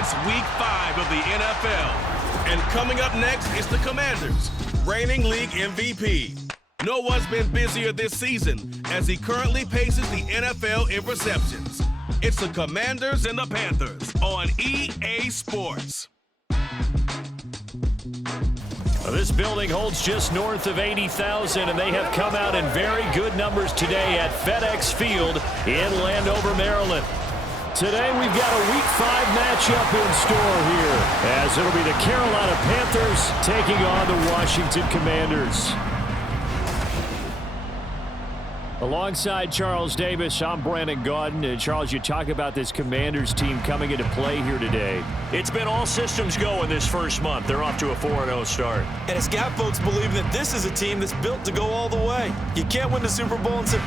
It's Week 5 of the NFL. And coming up next is the Commanders, reigning league MVP. No one's been busier this season as he currently paces the NFL in receptions. It's the Commanders and the Panthers on EA Sports. This building holds just north of 80,000, and they have come out in very good numbers today at FedEx Field in Landover, Maryland. Today we've got a Week 5 matchup in store here, as it'll be the Carolina Panthers taking on the Washington Commanders. Alongside Charles Davis, I'm Brandon Gaudin. And Charles, you talk about this Commanders team coming into play here today. It's been all systems go in this first month. They're off to a 4-0 start. And it's got folks believing that this is a team that's built to go all the way. You can't win the Super Bowl and say...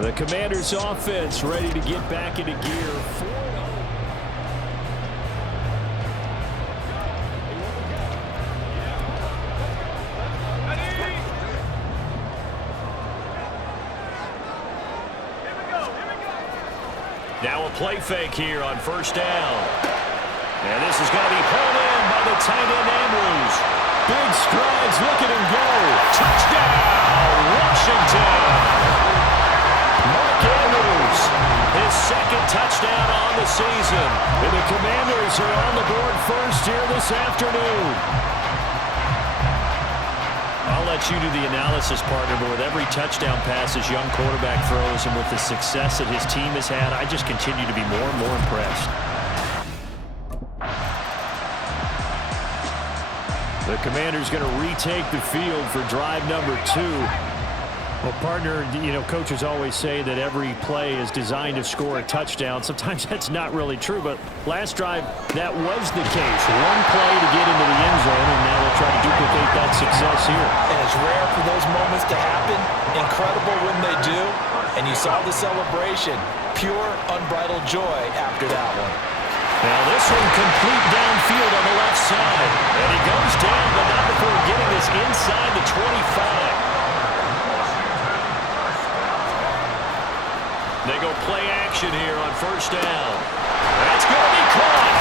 The Commanders' offense ready to get back into gear. Now a play fake here on first down. And this is going to be pulled in by the tight end Andrews. Big strides, look at him go. Touchdown, Washington. Mark Andrews, his second touchdown on the season. And the Commanders are on the board first here this afternoon. I'll let you do the analysis, partner, but with every touchdown pass his young quarterback throws and with the success that his team has had, I just continue to be more and more impressed. The Commanders going to retake the field for drive number 2. Well, partner, you know, coaches always say that every play is designed to score a touchdown. Sometimes that's not really true, but last drive, that was the case. One play to get into the end zone, and now they'll try to duplicate that success here. And it's rare for those moments to happen. Incredible when they do. And you saw the celebration. Pure, unbridled joy after that one. Now this one complete downfield on the left side. And he goes down, but not before getting this inside the 25. They go play action here on first down. That's going to be caught.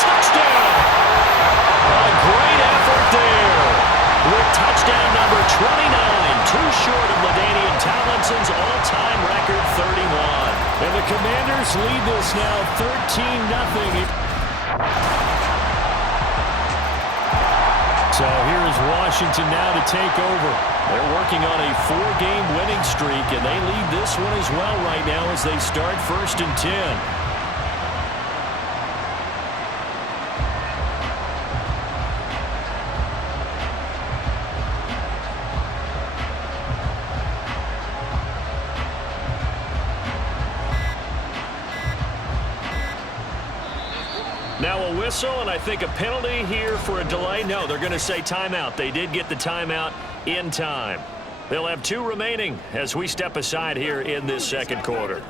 Touchdown. A great effort there. With touchdown number 29, too short of LaDainian Tomlinson's all-time record 31. And the Commanders lead this now 13-0. So here is Washington now to take over. They're working on a 4-game winning streak, and they lead this one as well right now as they start 1st and 10. Now a whistle, and I think a penalty here for a delay. No, they're going to say timeout. They did get the timeout in time. They'll have 2 remaining as we step aside here in this second quarter.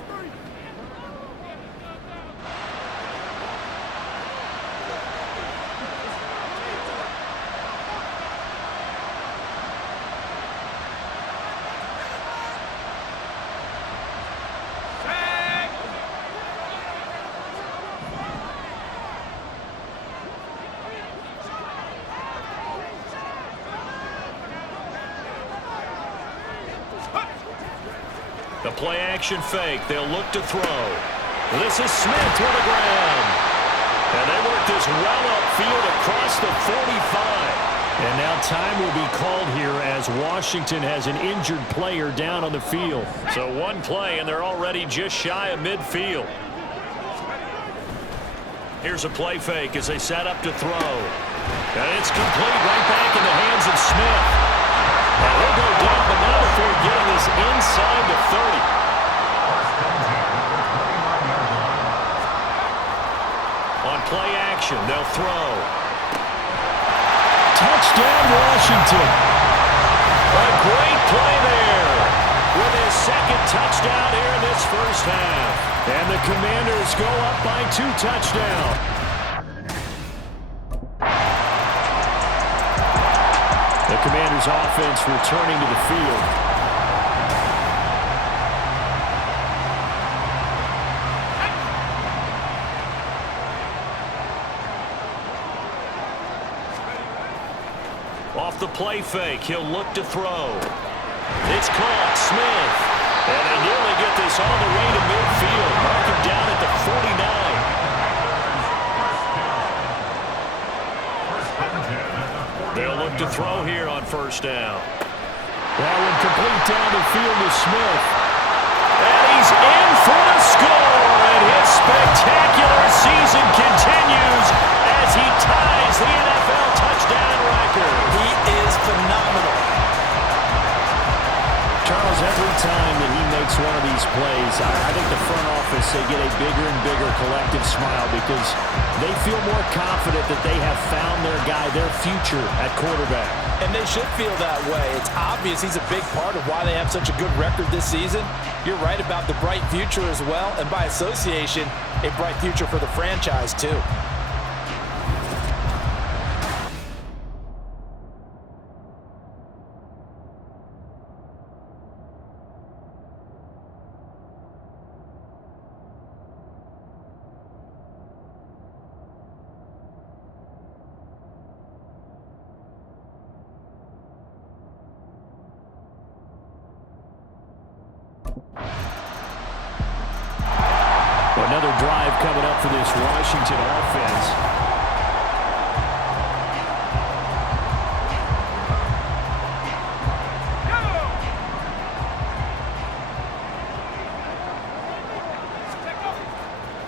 The play-action fake. They'll look to throw. This is Smith to the ground. And they work this well upfield across the 45. And now time will be called here as Washington has an injured player down on the field. So 1 play, and they're already just shy of midfield. Here's a play fake as they set up to throw. And it's complete right back in the hands of Smith. And they'll go down, but not before getting this inside the 30. On play action, they'll throw. Touchdown, Washington. A great play there with his 2nd touchdown here in this first half. And the Commanders go up by 2 touchdowns. The Commanders' offense returning to the field. Off the play fake, he'll look to throw. It's caught, Smith. And they nearly get this all the way to midfield. Mark him down at the 49. They'll look to throw here on 1st down. That one complete down the field to Smith. And he's in for the score. And his spectacular season continues as he ties the NFL touchdown record. He is phenomenal. Charles, every time that he makes one of these plays, I think the front office, they get a bigger and bigger collective smile because they feel more confident that they have found their guy, their future at quarterback. And they should feel that way. It's obvious he's a big part of why they have such a good record this season. You're right about the bright future as well, and by association, a bright future for the franchise too. Another drive coming up for this Washington offense.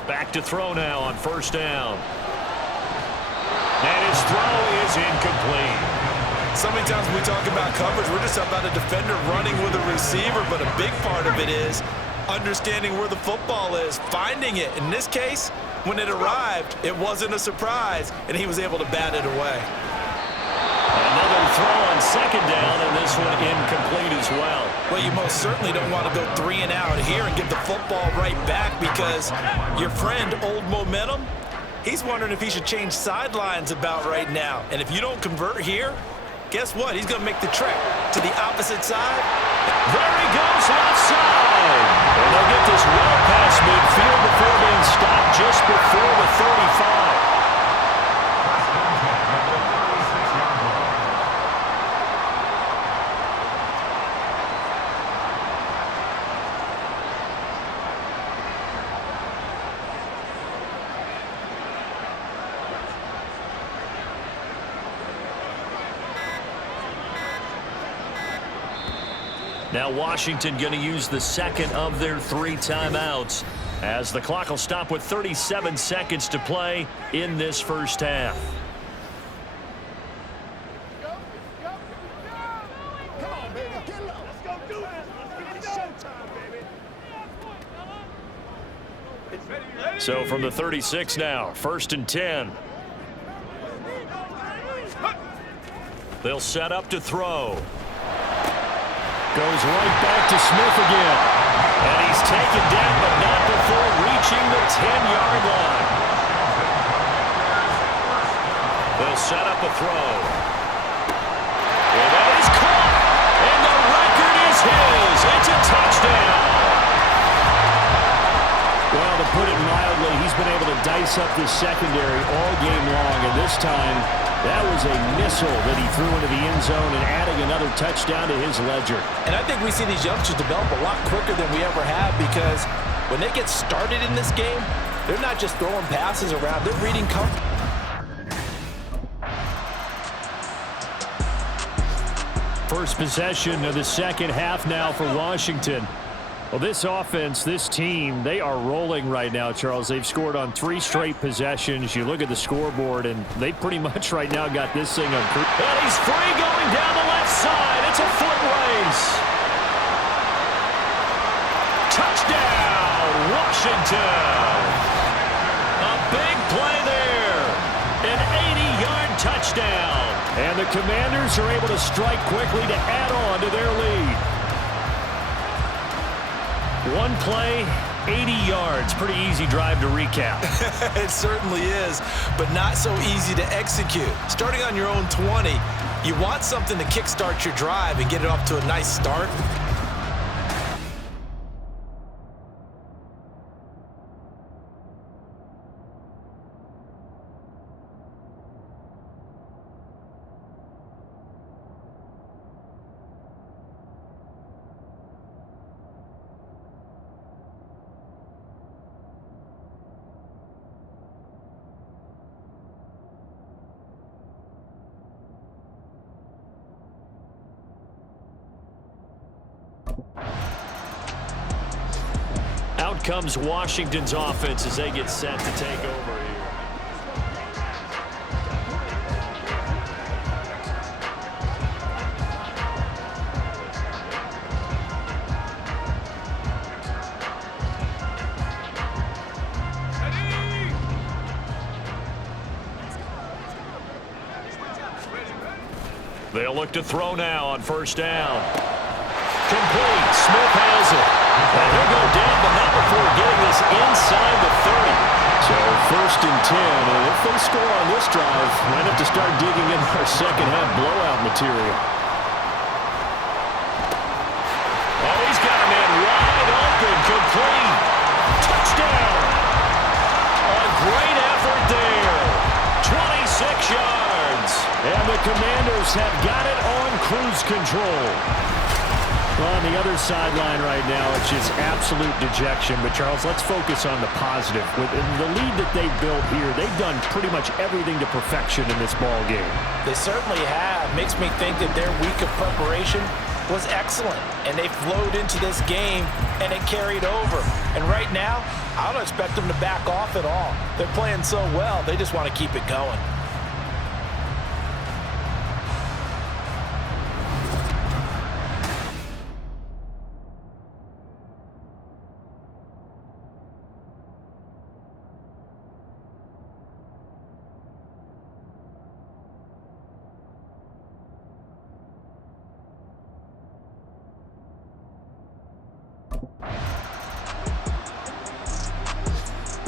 Back to throw now on 1st down. And his throw is incomplete. So many times when we talk about coverage, we're just about a defender running with a receiver, but a big part of it is understanding where the football is, finding it. In this case, when it arrived, it wasn't a surprise, and he was able to bat it away. Another throw on 2nd down, and this one incomplete as well. Well, you most certainly don't want to go 3 and out here and get the football right back because your friend, Old Momentum, he's wondering if he should change sidelines about right now. And if you don't convert here, guess what? He's going to make the trek to the opposite side. There he goes, left side. And they'll get this well past midfield before being stopped just before the 35. Now Washington going to use the second of their 3 timeouts as the clock will stop with 37 seconds to play in this first half. So from the 36 now, 1st and 10. They'll set up to throw. Goes right back to Smith again. And he's taken down, but not before reaching the 10-yard line. They'll set up a throw. And that is caught. And the record is his. It's a touchdown. Well, to put it mildly, he's been able to dice up this secondary all game long. And this time, that was a missile that he threw into the end zone and adding another touchdown to his ledger. And I think we see these youngsters develop a lot quicker than we ever have because when they get started in this game, they're not just throwing passes around. They're reading coverage. First possession of the second half now for Washington. Well, this offense, this team, they are rolling right now, Charles. They've scored on 3 straight possessions. You look at the scoreboard, and they pretty much right now got this thing on. And he's free going down the left side. It's a foot race. Touchdown, Washington. A big play there. An 80-yard touchdown. And the Commanders are able to strike quickly to add on to their lead. One play, 80 yards. Pretty easy drive to recap. It certainly is, but not so easy to execute. Starting on your own 20, you want something to kickstart your drive and get it off to a nice start. Out comes Washington's offense as they get set to take over here. They'll look to throw now on first down. Complete. Smith has it. And he'll go down, but not before getting this inside the 30. So 1st and 10. And if they score on this drive, might have to start digging in our second half blowout material. Oh, he's got a man wide open. Complete. Touchdown. A great effort there. 26 yards. And the Commanders have got it on cruise control. Well, on the other sideline right now, it's just absolute dejection. But, Charles, let's focus on the positive. With the lead that they've built here, they've done pretty much everything to perfection in this ball game. They certainly have. Makes me think that their week of preparation was excellent. And they flowed into this game, and it carried over. And right now, I don't expect them to back off at all. They're playing so well, they just want to keep it going.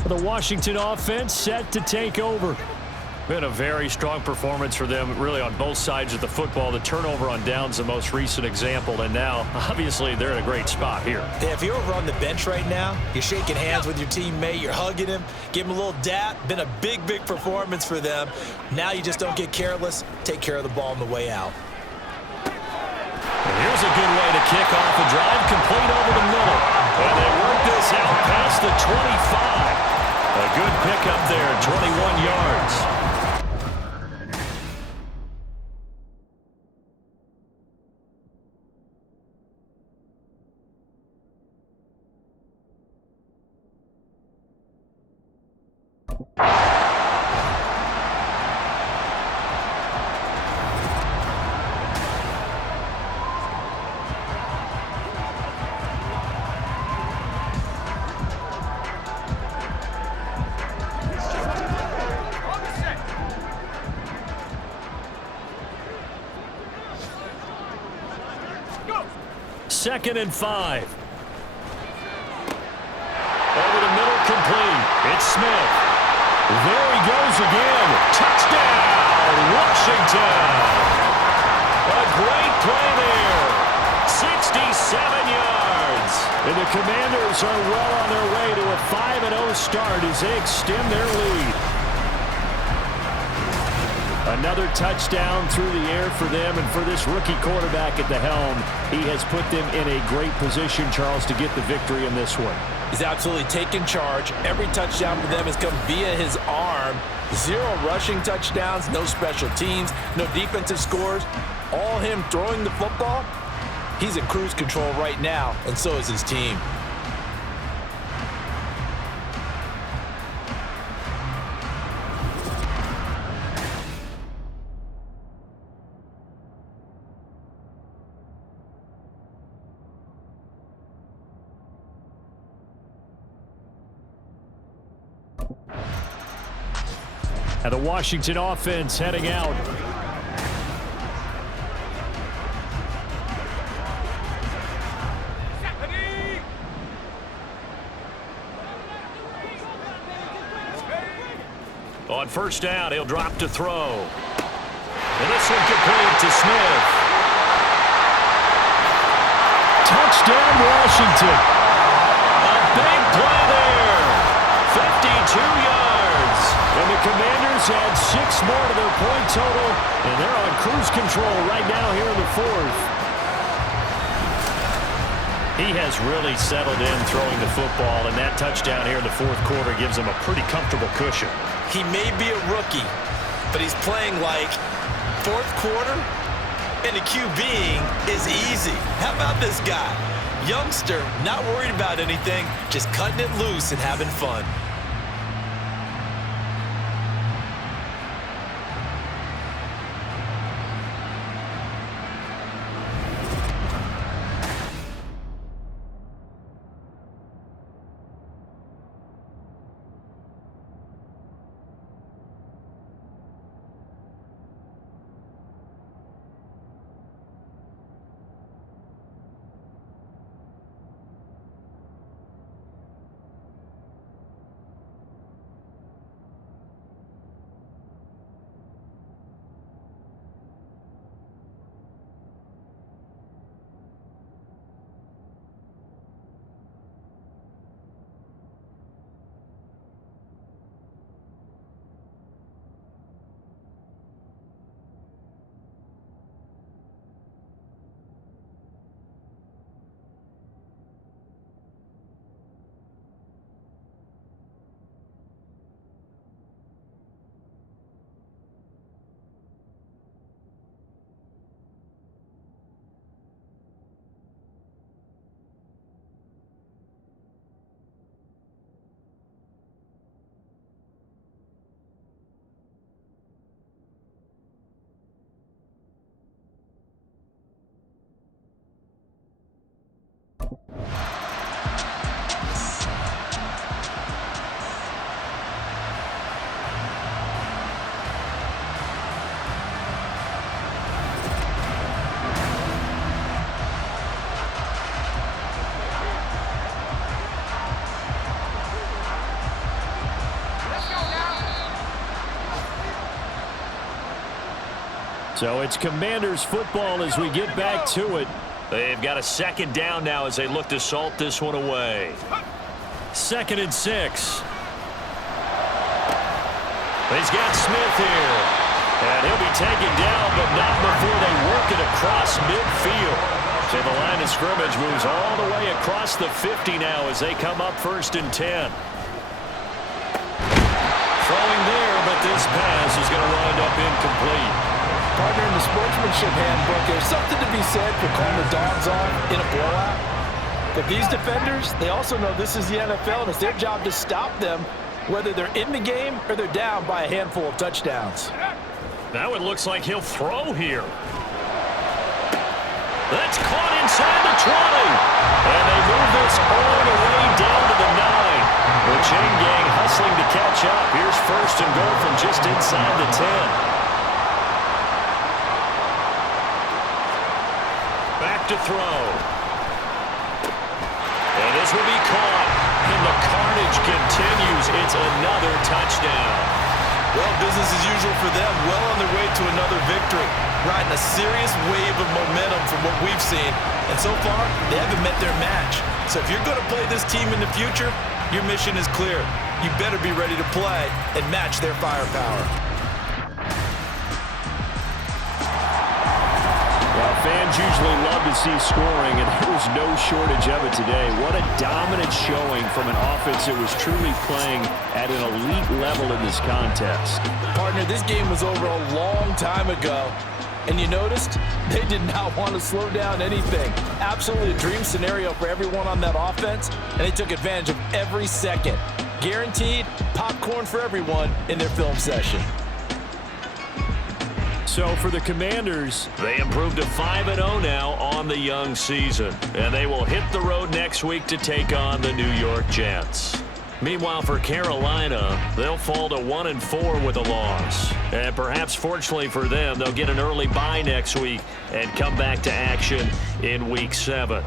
The Washington offense set to take over. Been a very strong performance for them, really, on both sides of the football. The turnover on downs, the most recent example, and now, obviously, they're in a great spot here. Yeah, if you're over on the bench right now, you're shaking hands with your teammate, you're hugging him, give him a little dap. Been a big, big performance for them. Now you just don't get careless. Take care of the ball on the way out. And here's a good way to kick off a drive, complete over the middle. And they work this out past the 25. A good pickup there, 21 yards. 2nd and 5. Over the middle, complete. It's Smith. There he goes again. Touchdown, Washington. A great play there. 67 yards. And the Commanders are well on their way to a 5-0 start as they extend their lead. Another touchdown through the air for them, and for this rookie quarterback at the helm, he has put them in a great position, Charles, to get the victory in this one. He's absolutely taken charge. Every touchdown for them has come via his arm. 0 rushing touchdowns, no special teams, no defensive scores. All him throwing the football. He's in cruise control right now, and so is his team. And the Washington offense heading out. On first down, he'll drop to throw. And this one complete to Smith. Touchdown, Washington. A big play there. 52 yards. And the Commanders add 6 more to their point total, and they're on cruise control right now here in the 4th. He has really settled in throwing the football, and that touchdown here in the 4th quarter gives him a pretty comfortable cushion. He may be a rookie, but he's playing like 4th quarter, and the QBing is easy. How about this guy? Youngster, not worried about anything, just cutting it loose and having fun. So it's Commanders football as we get back to it. They've got a 2nd down now as they look to salt this one away. 2nd and 6. He's got Smith here. And he'll be taken down, but not before they work it across midfield. So the line of scrimmage moves all the way across the 50 now as they come up 1st and 10. Throwing there, but this pass is going to wind up incomplete. Partner, in the sportsmanship handbook, there's something to be said for calling the dogs off in a blowout. But these defenders, they also know this is the NFL, and it's their job to stop them, whether they're in the game or they're down by a handful of touchdowns. Now it looks like he'll throw here. That's caught inside the 20. And they move this all the way down to the 9. The chain gang hustling to catch up. Here's 1st and goal from just inside the 10. Back to throw. pass will be caught, and the carnage continues. It's another touchdown. Well, business as usual for them, well on their way to another victory, riding a serious wave of momentum from what we've seen. And so far, they haven't met their match. So if you're going to play this team in the future, your mission is clear. You better be ready to play and match their firepower. Well, fans usually love to see scoring, and there was no shortage of it today. What a dominant showing from an offense that was truly playing at an elite level in this contest. Partner, this game was over a long time ago. And you noticed they did not want to slow down anything. Absolutely a dream scenario for everyone on that offense, and they took advantage of every second. Guaranteed popcorn for everyone in their film session. So for the Commanders, They improved to 5-0 now on the young season, and they will hit the road next week to take on the New York Jets. Meanwhile, for Carolina, they'll fall to 1-4 with a loss. And perhaps fortunately for them, they'll get an early bye next week and come back to action in Week 7.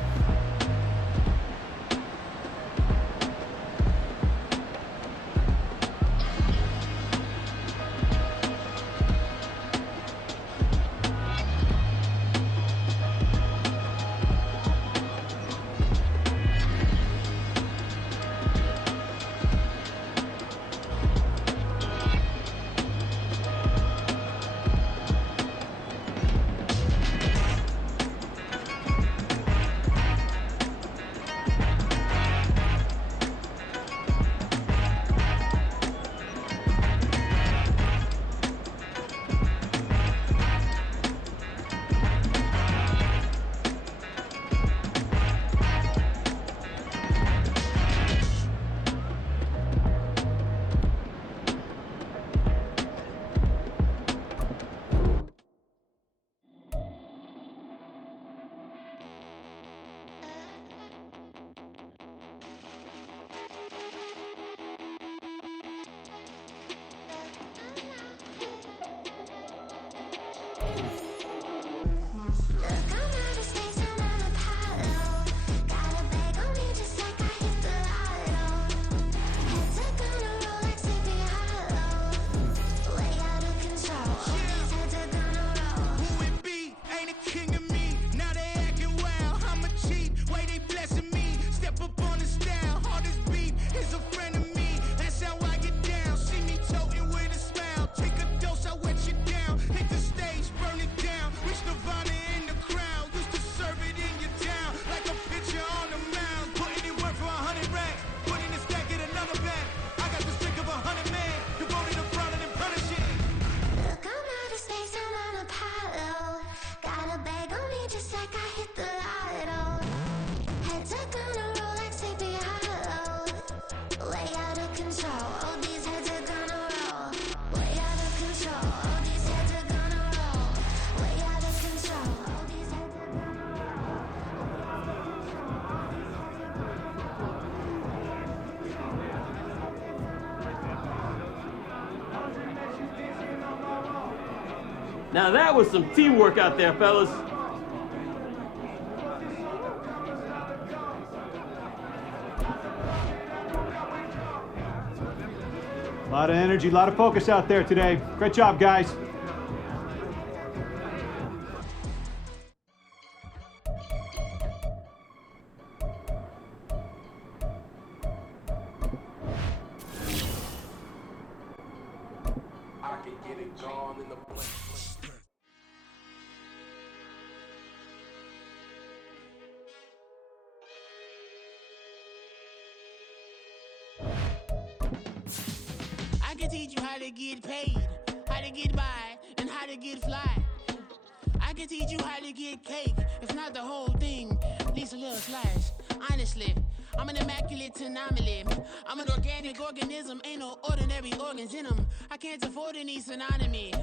Now that was some teamwork out there, fellas. A lot of energy, a lot of focus out there today. Great job, guys. I can teach you how to get paid, how to get by, and how to get fly. I can teach you how to get cake, if not the whole thing, at least a little slice. Honestly, I'm an immaculate anomaly. I'm an organic organism, ain't no ordinary organs in them. I can't afford any synonymy.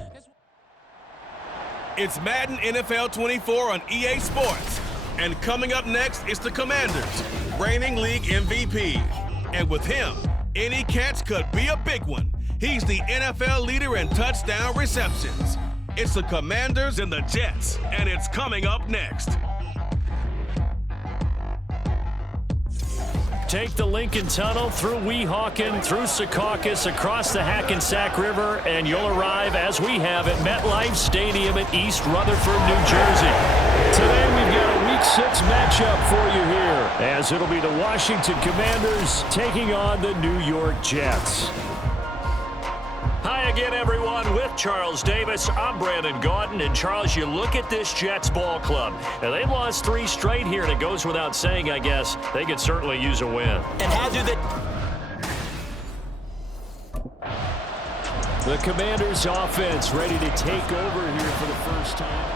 It's Madden NFL 24 on EA Sports. And coming up next is the Commanders, reigning league MVP. And with him, any catch could be a big one. He's the NFL leader in touchdown receptions. It's the Commanders and the Jets, and it's coming up next. Take the Lincoln Tunnel through Weehawken, through Secaucus, across the Hackensack River, and you'll arrive, as we have, at MetLife Stadium at East Rutherford, New Jersey. Today we've got a Week 6 matchup for you here, as it'll be the Washington Commanders taking on the New York Jets. Hi again, everyone. With Charles Davis, I'm Brandon Gaudin. And, Charles, you look at this Jets ball club. Now, they've lost 3 straight here, and it goes without saying, I guess, they could certainly use a win. And how do they... The Commanders' offense ready to take over here for the first time.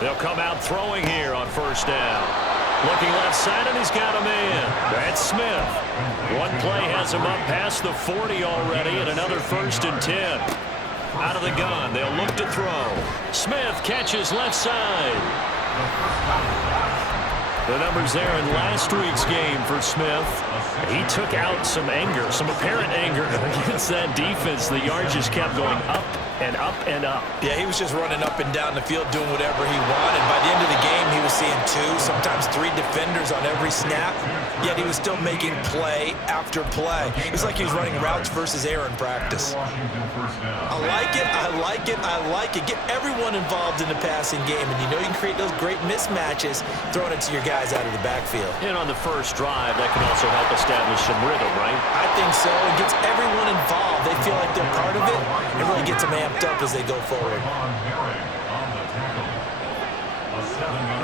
They'll come out throwing here on first down. Looking left side, and he's got a man. That's Smith. One play has him up past the 40 already, and another 1st and 10. Out of the gun, they'll look to throw. Smith catches left side. The numbers there in last week's game for Smith. He took out some anger, some apparent anger against that defense. The yards just kept going up and up and up. Yeah, he was just running up and down the field doing whatever he wanted. By the end of the game, he was seeing 2, sometimes 3 defenders on every snap, yet he was still making play after play. It's like he was running routes versus air in practice. I like it, I like it, I like it. Get everyone involved in the passing game, and you know you can create those great mismatches throwing it to your guys out of the backfield. And on the first drive, that can also help establish some rhythm, right? I think so. It gets everyone involved. They feel like they're part of it, and really gets them amped up as they go forward.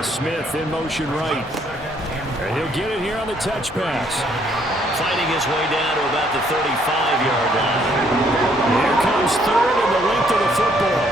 Smith in motion right. And he'll get it here on the touch pass. Fighting his way down to about the 35-yard line. Here comes 3rd and the length of the football.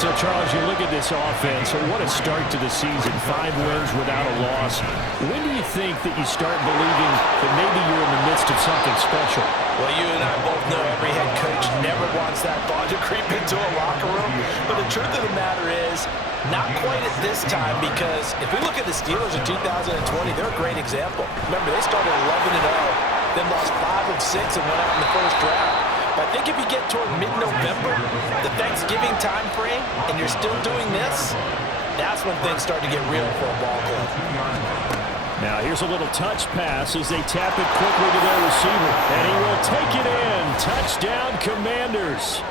So, Charles, you look at this offense, and what a start to the season. 5 wins without a loss. When do you think that you start believing that maybe you're in the midst of something special? Well, you and I both know every head coach never wants that ball to creep into a locker room. But the truth of the matter is, not quite at this time, because if we look at the Steelers in 2020, they're a great example. Remember, they started 11-0, then lost 5 of 6 and went out in the first round. But I think if you get toward mid-November, the Thanksgiving time frame, and you're still doing this, that's when things start to get real for a ball club. Now here's a little touch pass as they tap it quickly to their receiver. And he will take it in. Touchdown, Commanders.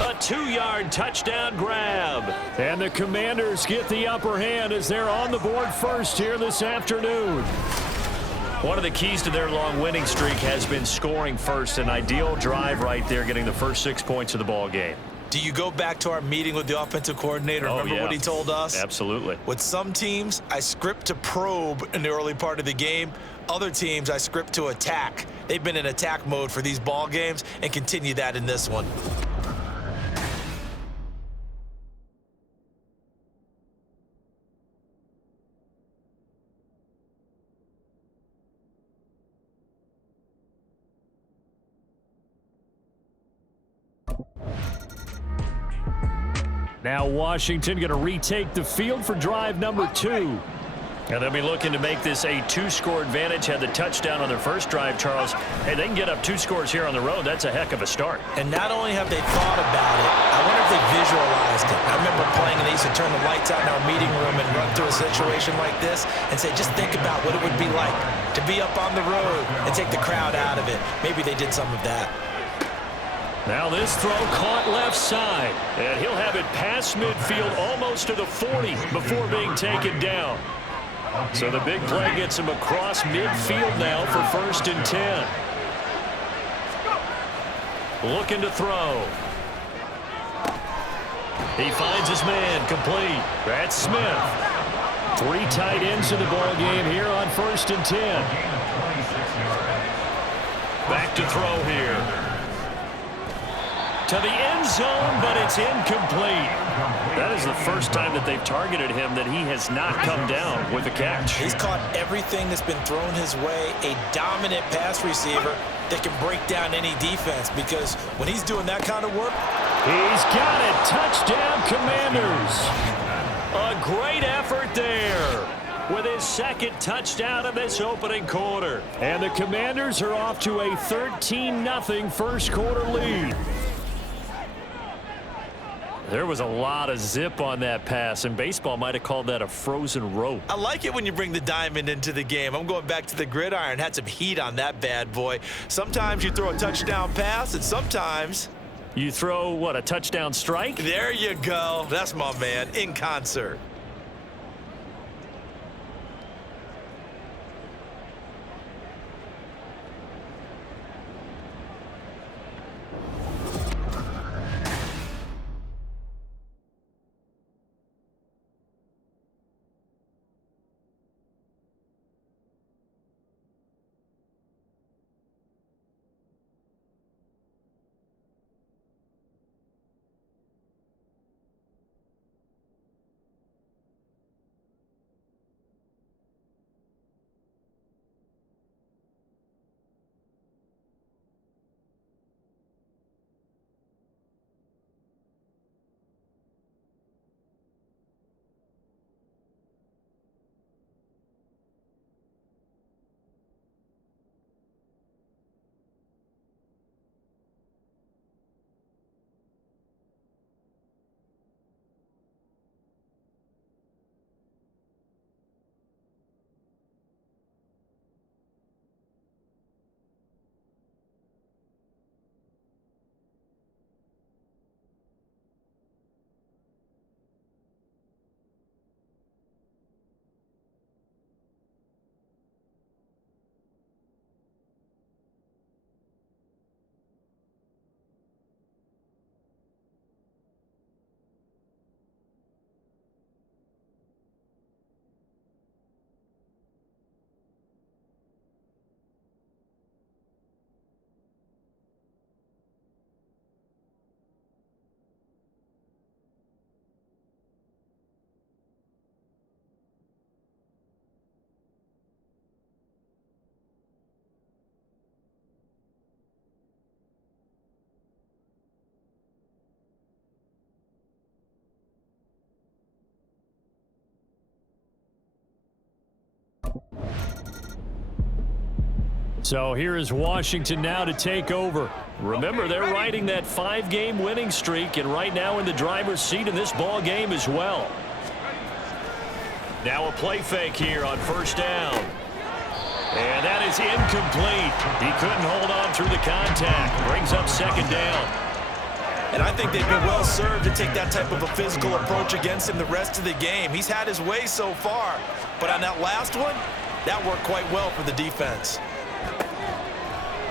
A 2-yard touchdown grab. And the Commanders get the upper hand as they're on the board first here this afternoon. One of the keys to their long winning streak has been scoring first. An ideal drive right there, getting the first 6 points of the ball game. Do you go back to our meeting with the offensive coordinator? Remember what he told us? Absolutely. With some teams, I script to probe in the early part of the game. Other teams, I script to attack. They've been in attack mode for these ball games and continue that in this one. Now Washington going to retake the field for drive number 2. And they'll be looking to make this a 2-score advantage. Had the touchdown on their first drive, Charles. Hey, they can get up 2 scores here on the road. That's a heck of a start. And not only have they thought about it, I wonder if they visualized it. I remember playing, and they used to turn the lights out in our meeting room and run through a situation like this and say, just think about what it would be like to be up on the road and take the crowd out of it. Maybe they did some of that. Now this throw caught left side, and he'll have it past midfield almost to the 40 before being taken down. So the big play gets him across midfield now for 1st and 10. Looking to throw. He finds his man, complete. That's Smith. 3 tight ends in the ball game here on 1st and 10. Back to throw here. To the end zone, but it's incomplete. That is the first time that they've targeted him that he has not come down with a catch. He's caught everything that's been thrown his way. A dominant pass receiver that can break down any defense, because when he's doing that kind of work, he's got it. Touchdown, Commanders. A great effort there. with his second touchdown in this opening quarter. And the Commanders are off to a 13-0 first quarter lead. There was a lot of zip on that pass, and baseball might have called that a frozen rope. I like it when you bring the diamond into the game. I'm going back to the gridiron. Had some heat on that bad boy. Sometimes you throw a touchdown pass, and sometimes you throw, what, a touchdown strike? There you go. That's my man, in concert. So here is Washington now to take over. Remember, they're riding that 5-game winning streak, and right now in the driver's seat in this ball game as well. Now a play fake here on first down. And that is incomplete. He couldn't hold on through the contact. Brings up second down. And I think they'd be well served to take that type of a physical approach against him the rest of the game. He's had his way so far, but on that last one, that worked quite well for the defense.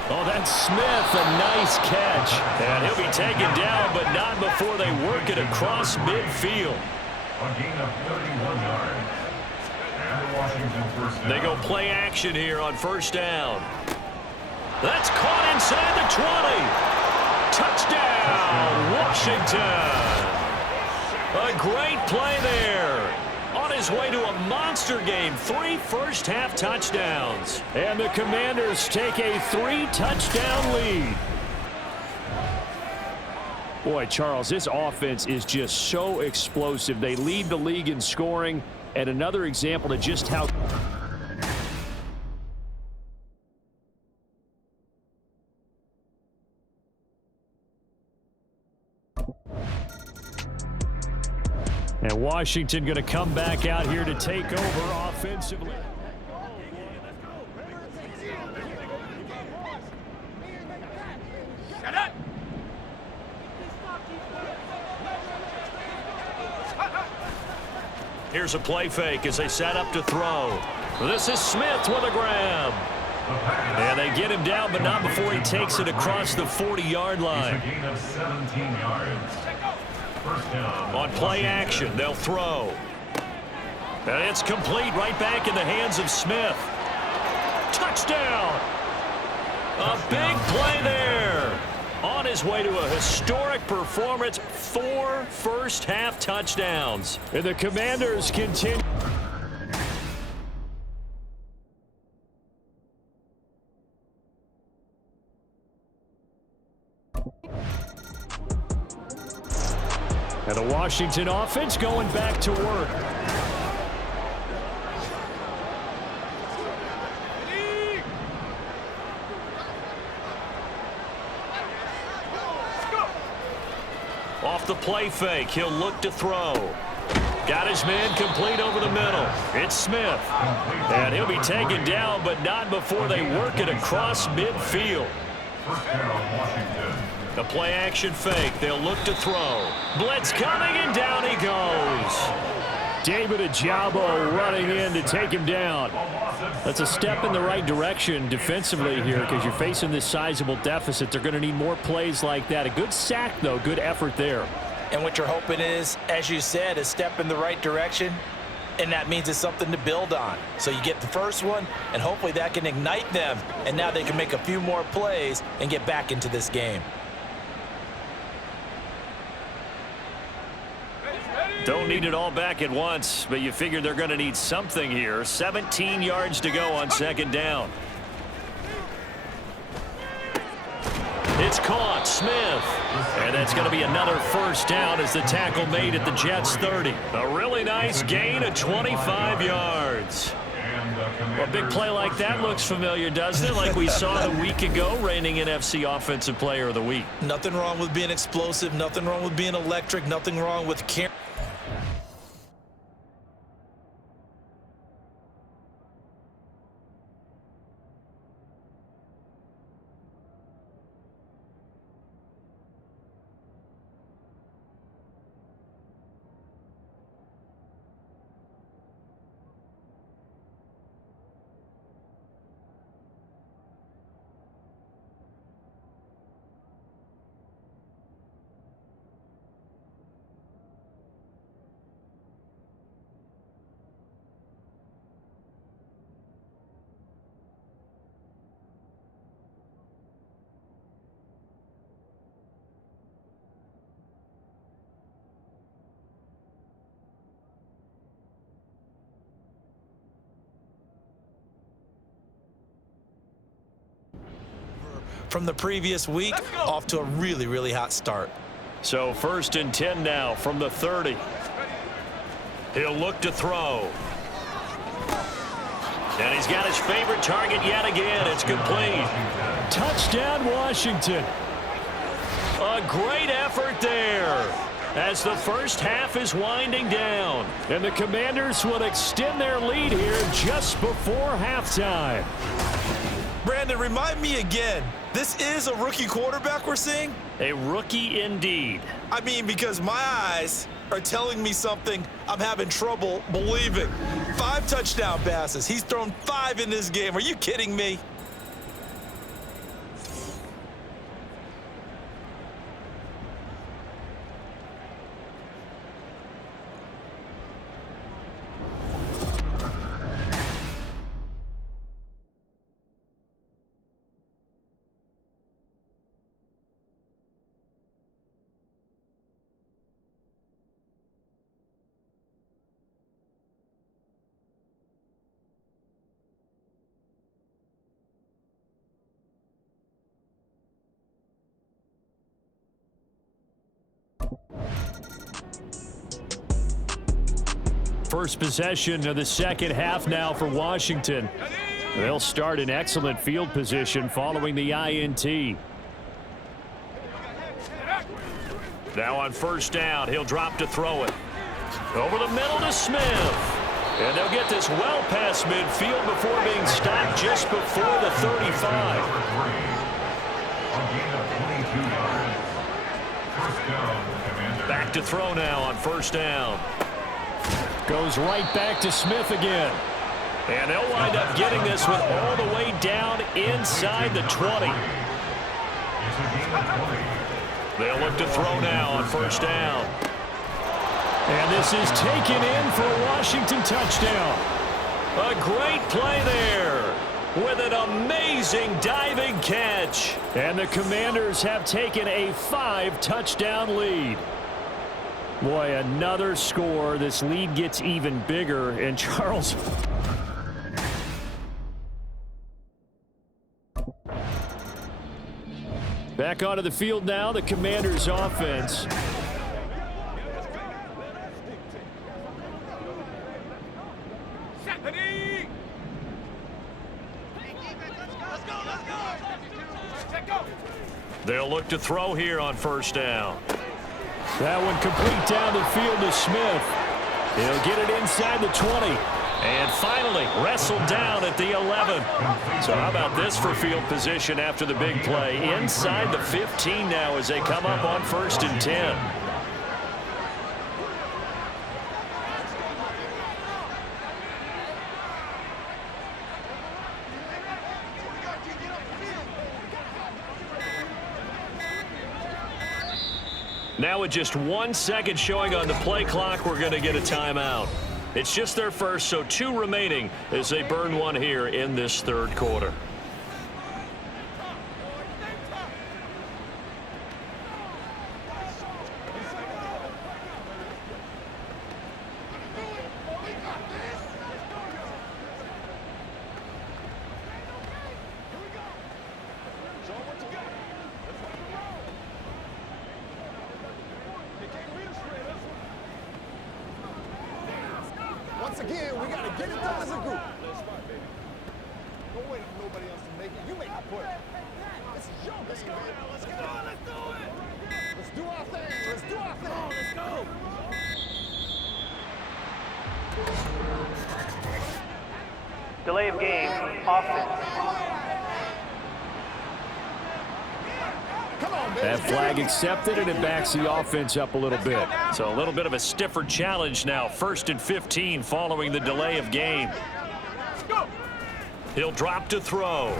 Oh, that's Smith, a nice catch. And he'll be taken down, but not before they work it across midfield. A gain of 31 yards. And Washington first down. They go play action here on first down. That's caught inside the 20. Touchdown, Washington. A great play there. On his way to a monster game, 3 first-half touchdowns. And the Commanders take a 3-touchdown lead. Boy, Charles, this offense is just so explosive. They lead the league in scoring, and another example of just how... And Washington going to come back out here to take over offensively. Here's a play fake as they set up to throw. This is Smith with a grab. And they get him down, but not before he takes it across the 40-yard line. It's a gain of 17 yards. On play action, they'll throw. And it's complete, right back in the hands of Smith. Touchdown! A big play there. On his way to a historic performance, 4 first-half touchdowns. And the Commanders continue. And the Washington offense going back to work. Off the play fake, he'll look to throw. Got his man complete over the middle. It's Smith. And he'll be taken down, but not before they work it across midfield. First down, Washington. The play action fake. They'll look to throw. Blitz coming, and down he goes. David Ajabo running in to take him down. That's a step in the right direction defensively here because you're facing this sizable deficit. They're going to need more plays like that. A good sack, though. Good effort there. And what you're hoping is, as you said, a step in the right direction, and that means it's something to build on. So you get the first one, and hopefully that can ignite them, and now they can make a few more plays and get back into this game. Don't need it all back at once, but you figure they're going to need something here. 17 yards to go on second down. It's caught, Smith. And that's going to be another first down as the tackle made at the Jets' 30. A really nice gain of 25 yards. Well, a big play like that looks familiar, doesn't it? Like we saw a week ago, reigning NFC Offensive Player of the Week. Nothing wrong with being explosive, nothing wrong with being electric, nothing wrong with carrying. From the previous week, off to a really, really hot start. So 1st and 10 now from the 30. He'll look to throw. And he's got his favorite target yet again. It's complete. Touchdown, Washington. A great effort there as the first half is winding down. And the Commanders will extend their lead here just before halftime. Brandon, remind me again, this is a rookie quarterback we're seeing? A rookie indeed. I mean, because my eyes are telling me something I'm having trouble believing. 5 touchdown passes. He's thrown 5 in this game. Are you kidding me? First possession of the second half now for Washington. They'll start in excellent field position following the INT. Now on first down, he'll drop to throw it. Over the middle to Smith. And they'll get this well past midfield before being stopped just before the 35. Back to throw now on first down. Goes right back to Smith again. And they'll wind up getting this one all the way down inside the 20. They'll look to throw now on first down. And this is taken in for a Washington touchdown. A great play there with an amazing diving catch. And the Commanders have taken a 5-touchdown lead. Boy, another score. This lead gets even bigger. And Charles... Back onto the field now, the Commanders' offense. They'll look to throw here on first down. That one complete down the field to Smith. He'll get it inside the 20. And finally wrestled down at the 11. So how about this for field position after the big play? Inside the 15 now as they come up on 1st and 10. Now with just 1 second showing on the play clock, we're going to get a timeout. It's just their first, so 2 remaining as they burn one here in this 3rd quarter. Once again, we got to get it done as a group. Don't wait on nobody else to make it. You make the play. This is your game, man. Let's get it on. Let's do it. Let's do our thing. Let's do our thing. Let's go. Delay of game, offense. That flag accepted, and it backs the offense up a little bit. So a little bit of a stiffer challenge now. 1st and 15 following the delay of game. He'll drop to throw.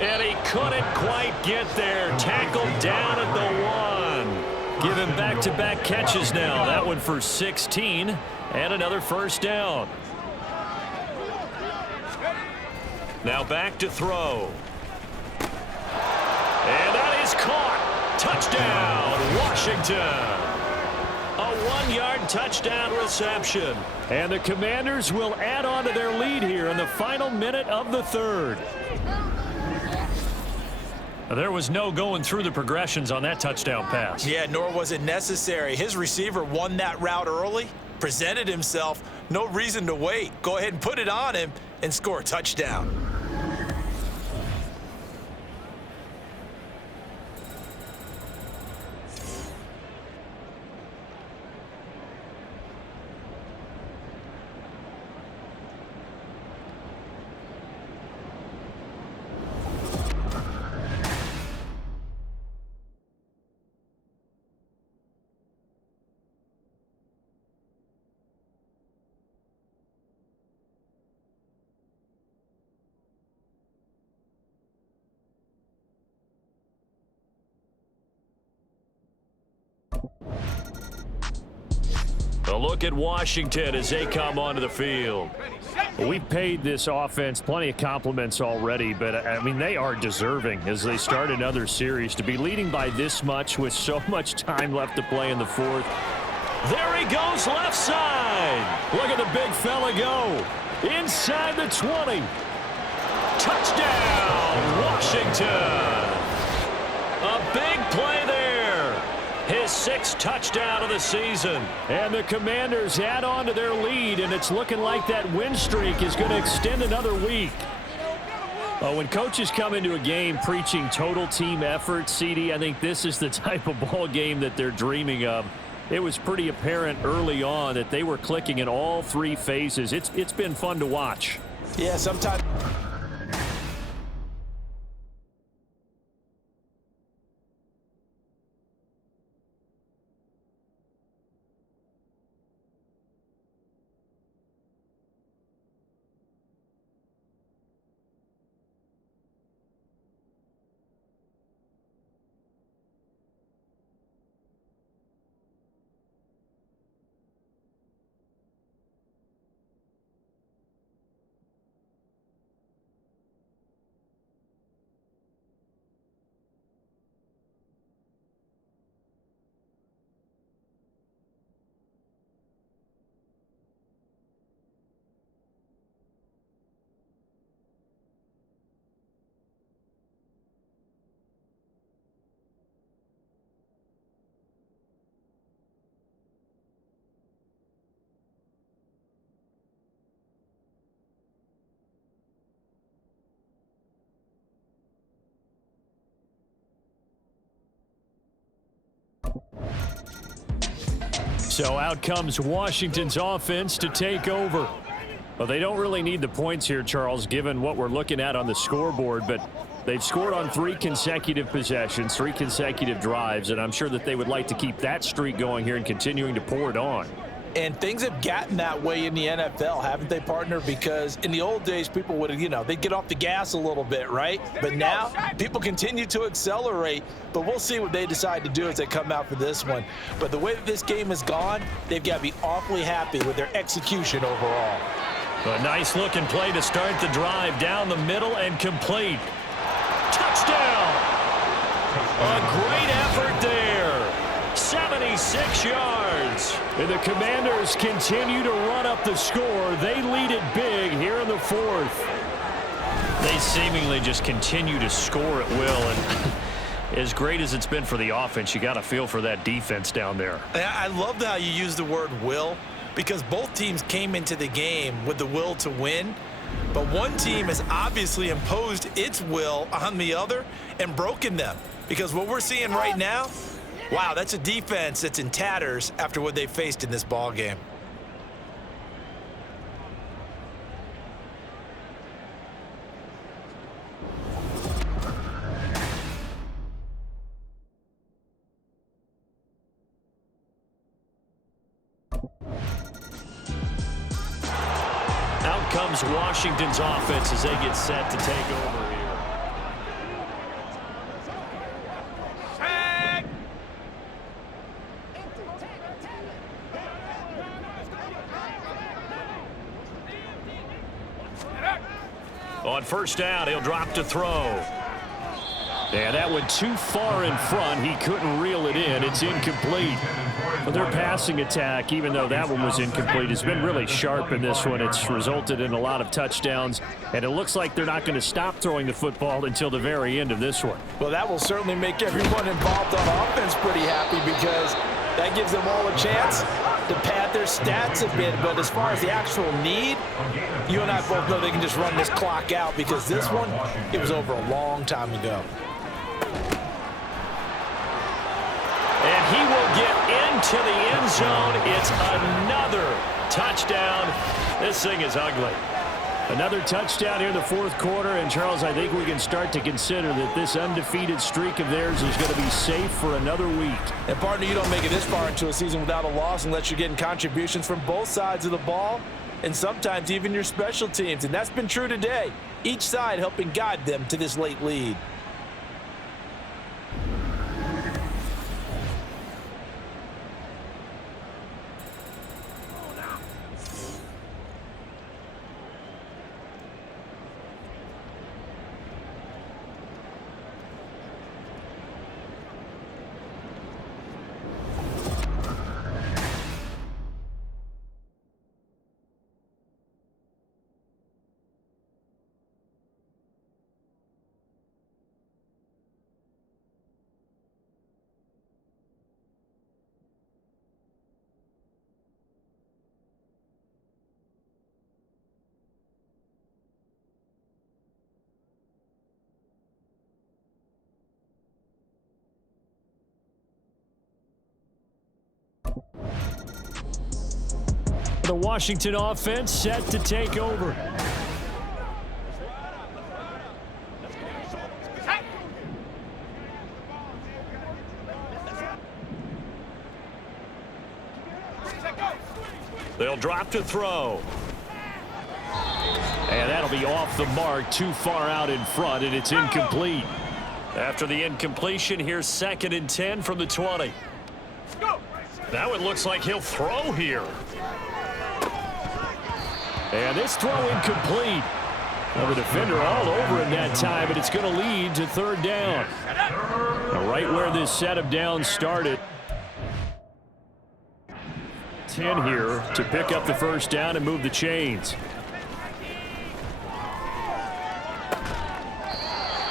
And he couldn't quite get there. Tackled down at the 1. Give him back-to-back catches now. That one for 16 and another 1st down. Now back to throw. And that is caught. Touchdown, Washington. A 1-yard touchdown reception. And the Commanders will add on to their lead here in the final minute of the 3rd. There was no going through the progressions on that touchdown pass. Yeah, nor was it necessary. His receiver won that route early, presented himself. No reason to wait. Go ahead and put it on him and score a touchdown. A look at Washington as they come onto the field. We've paid this offense plenty of compliments already, but, I mean, they are deserving as they start another series. To be leading by this much with so much time left to play in the 4th. There he goes left side. Look at the big fella go. Inside the 20. Touchdown, Washington. A big play there. His 6th touchdown of the season. And the Commanders add on to their lead, and it's looking like that win streak is going to extend another week. When coaches come into a game preaching total team effort, CD, I think this is the type of ball game that they're dreaming of. It was pretty apparent early on that they were clicking in all 3 phases. It's been fun to watch. Yeah, sometimes. So out comes Washington's offense to take over. Well, they don't really need the points here, Charles, given what we're looking at on the scoreboard, but they've scored on 3 consecutive possessions, 3 consecutive drives, and I'm sure that they would like to keep that streak going here and continuing to pour it on. And things have gotten that way in the NFL, haven't they, partner? Because in the old days, people would have, they'd get off the gas a little bit, right? But now, people continue to accelerate. But we'll see what they decide to do as they come out for this one. But the way that this game has gone, they've got to be awfully happy with their execution overall. A nice-looking play to start the drive down the middle and complete. Touchdown! A great effort there. 76 yards. And the Commanders continue to run up the score. They lead it big here in the 4th. They seemingly just continue to score at will. And as great as it's been for the offense, you got to feel for that defense down there. I love how you use the word will, because both teams came into the game with the will to win. But one team has obviously imposed its will on the other and broken them. Because what we're seeing right now, wow, that's a defense that's in tatters after what they faced in this ball game. Out comes Washington's offense as they get set to take over here. On first down, he'll drop to throw. And that went too far in front. He couldn't reel it in. It's incomplete. But their passing attack, even though that one was incomplete, has been really sharp in this one. It's resulted in a lot of touchdowns, and it looks like they're not going to stop throwing the football until the very end of this one. Well, that will certainly make everyone involved on offense pretty happy, because that gives them all a chance to pad their stats a bit. But as far as the actual need, you and I both know they can just run this clock out, because this one, it was over a long time ago. And he will get into the end zone. It's another touchdown. This thing is ugly. Another touchdown here in the 4th quarter. And, Charles, I think we can start to consider that this undefeated streak of theirs is going to be safe for another week. And, partner, you don't make it this far into a season without a loss unless you're getting contributions from both sides of the ball, and sometimes even your special teams. And that's been true today. Each side helping guide them to this late lead. The Washington offense set to take over. They'll drop to throw. And that'll be off the mark, too far out in front, and it's incomplete. After the incompletion, here's 2nd and 10 from the 20. Now it looks like he'll throw here. And this throw incomplete. Well, the defender all over him that time, but it's going to lead to 3rd down. Now, right where this set of downs started. 10 here to pick up the 1st down and move the chains.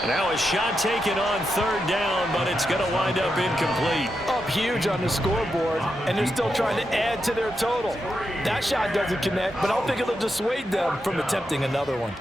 Now a shot taken on 3rd down, but it's going to wind up incomplete. Up huge on the scoreboard, and they're still trying to add to their total. That shot doesn't connect, but I don't think it'll dissuade them from attempting another one.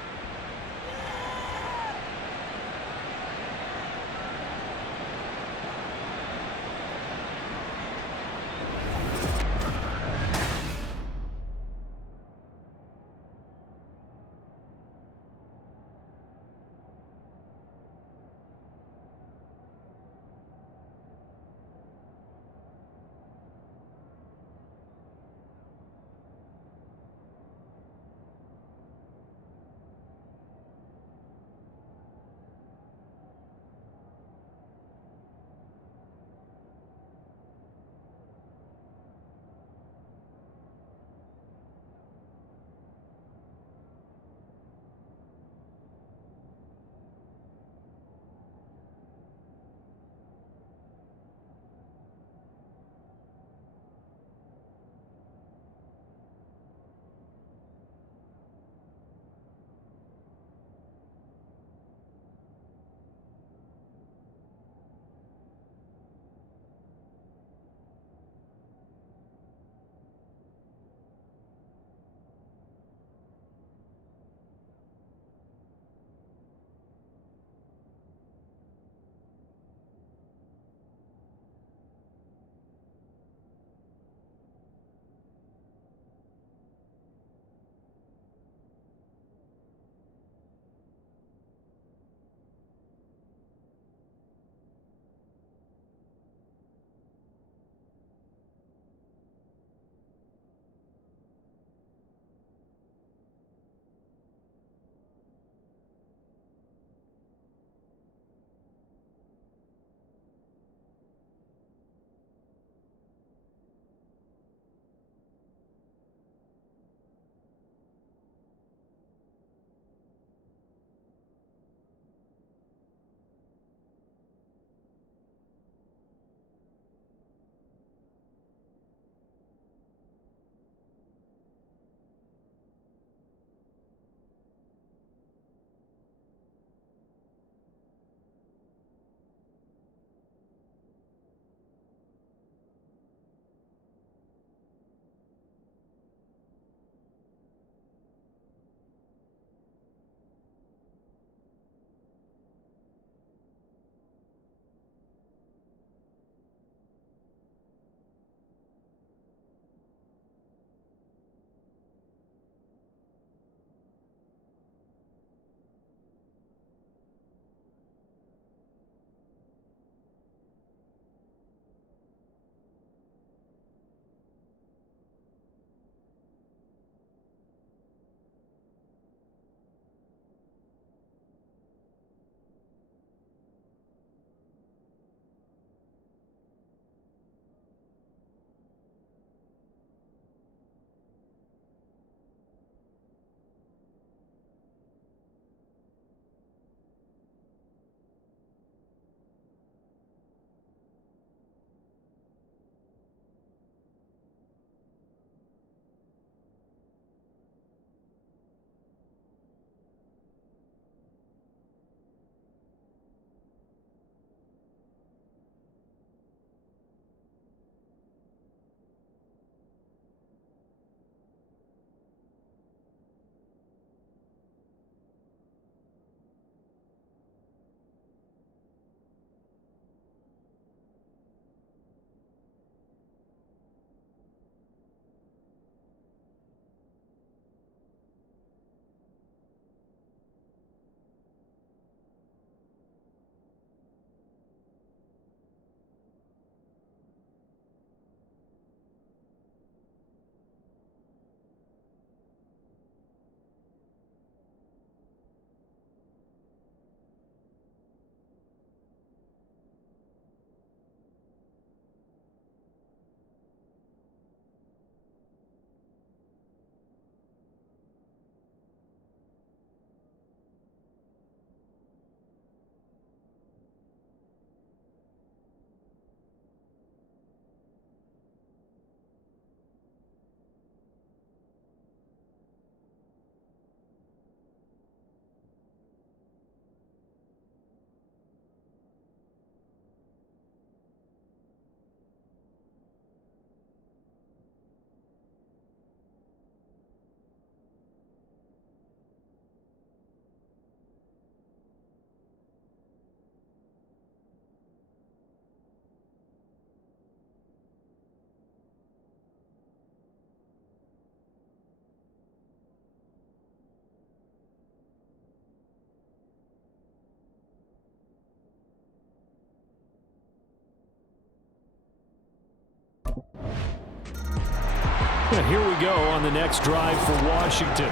And here we go on the next drive for Washington.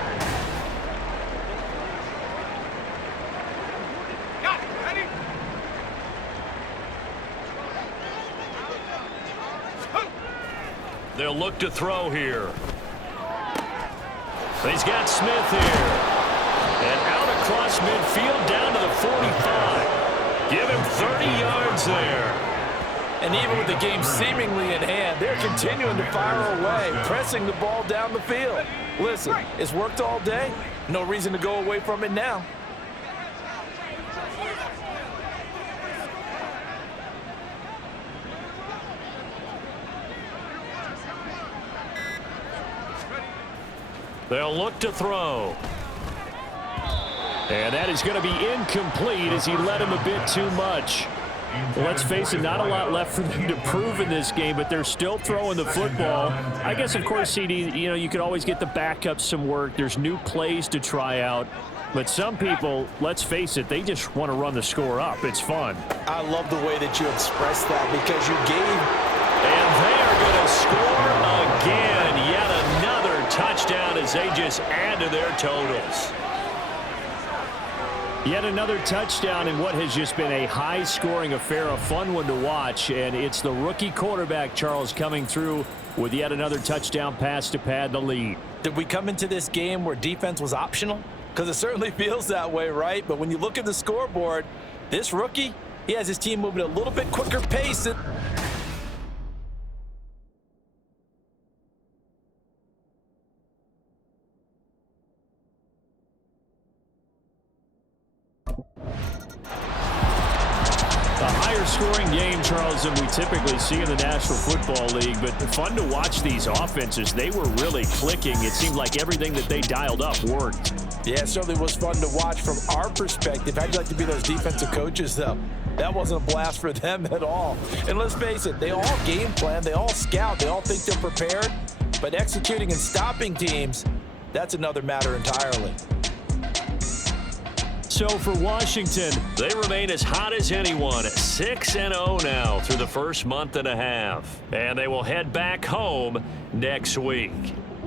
They'll look to throw here. He's got Smith here. And out across midfield down to the 45. Give him 30 yards there. And even with the game seemingly in hand, they're continuing to fire away, pressing the ball down the field. Listen, it's worked all day. No reason to go away from it now. They'll look to throw. And that is going to be incomplete as he led him a bit too much. Well, let's face it, not a lot left for them to prove in this game, but they're still throwing the football. I guess, of course, CD, you could always get the backups some work. There's new plays to try out. But some people, let's face it, they just want to run the score up. It's fun. I love the way that you expressed that because you gave. And they are going to score again. Yet another touchdown as they just add to their totals. Yet another touchdown in what has just been a high-scoring affair, a fun one to watch. And it's the rookie quarterback, Charles, coming through with yet another touchdown pass to pad the lead. Did we come into this game where defense was optional? Because it certainly feels that way, right? But when you look at the scoreboard, this rookie, he has his team moving at a little bit quicker pace. Scoring game, Charles, than we typically see in the National Football League, but fun to watch these offenses. They were really clicking. It seemed like everything that they dialed up worked. Yeah, it certainly was fun to watch from our perspective. How'd you like to be those defensive coaches, though? That wasn't a blast for them at all. And let's face it, they all game plan, they all scout, they all think they're prepared, but executing and stopping teams, that's another matter entirely. So for Washington, they remain as hot as anyone, 6-0 now through the first month and a half. And they will head back home next week.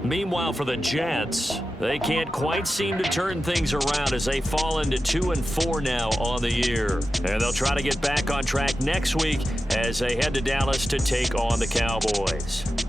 Meanwhile, for the Jets, they can't quite seem to turn things around as they fall into 2-4 now on the year. And they'll try to get back on track next week as they head to Dallas to take on the Cowboys.